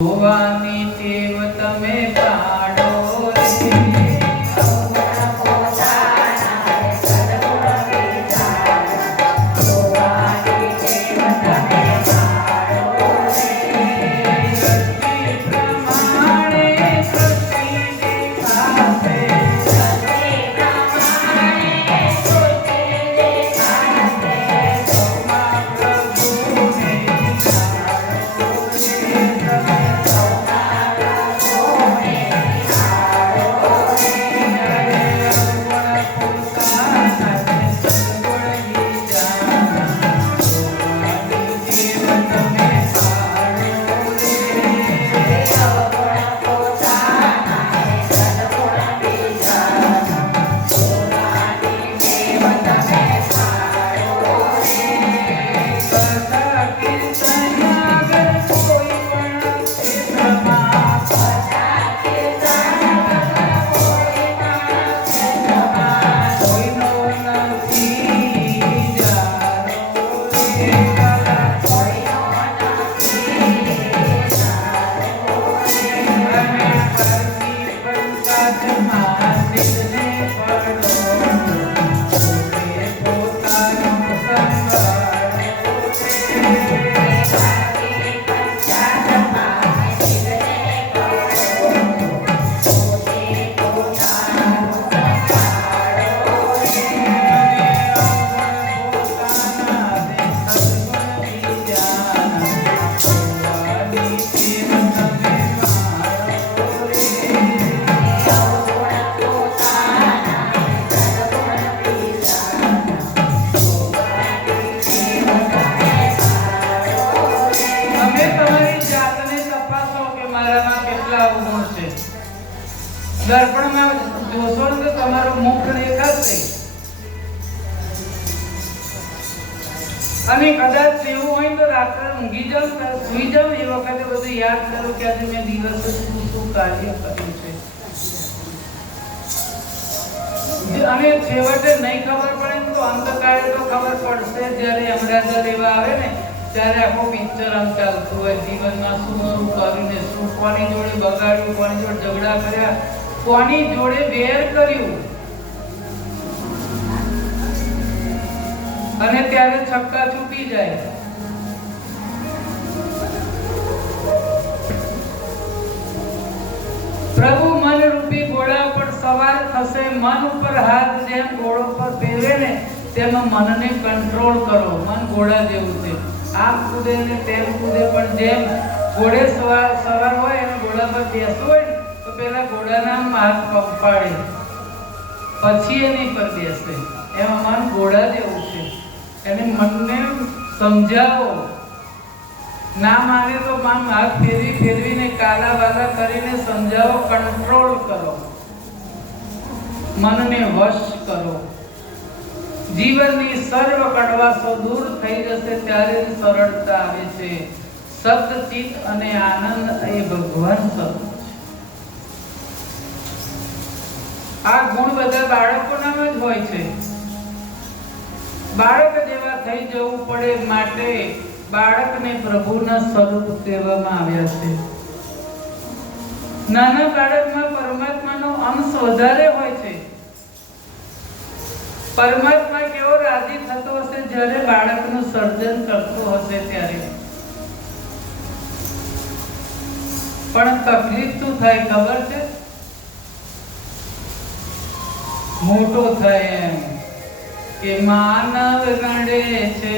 જોવાની ટેવ તમે પાડો રે दर्पण में जोशो तो તમારો મુખ દેખાશે અને કદાચ એવું હોય તો રાત્રે ઊંઘી જાવ સુઈ જાવ એ વખતે બધું યાદ કરો કે આજે મેં દિવસ શું કાર્ય કર્યું છે અને છેવટે નહીં ખબર પડે તો અંતકાળે તો ખબર પડશે જ્યારે અમરાજા લેવા આવે ને ત્યારે આખો પિક્ચર આમ ચાલતું હોય જીવનમાં શું કર્યું ને શું કોની જોડે બગાડ્યું કોની જોડે ઝઘડા કર્યા કોની જોડે વેર કર્યું અને ત્યારે છક્કા છૂટી જાય પ્રભુ મન રૂપી ઘોડા પર સવાર થશે મન ઉપર હાથ જેમ ઘોડો પર ફેરવે ને તેમ મનને કંટ્રોલ કરો મન ઘોડા જેવું છે આમ કૂદે ને તેમ કૂદે પણ જેમ ઘોડે સવાર હોય અને ઘોડા પર બેસવું હોય ને તો પેલા ઘોડાના હાથ પંપાડે પછી એની પર બેસે એમાં મન ઘોડા જેવું છે એને મનને સમજાવો ના માને તો મન હાથ ફેરવીને કાલા વાલા કરીને સમજાવો કંટ્રોલ કરો મનને વશ કરો જીવનની સર્વ કડવાશો દૂર થઈ જશે ત્યારે સરળતા આવે છે સતચિત અને આનંદ એ ભગવાન સ્વરૂપ છે આ ગુણ બધા બાળકોનામાં જ હોય છે બાળક જેવા થઈ જવું પડે માટે બાળકને પ્રભુના સ્વરૂપ કહેવામાં આવ્યા છે નાના બાળકમાં પરમાત્માનો અંશ વધારે હોય છે પરમાત્મા કેવો રાજી થતો હશે જ્યારે બાળકનું સર્જન કરતો હશે ત્યારે પણ તકલીફ શું થાય ખબર છે મોટો થાય એમ કે માનવ રડે છે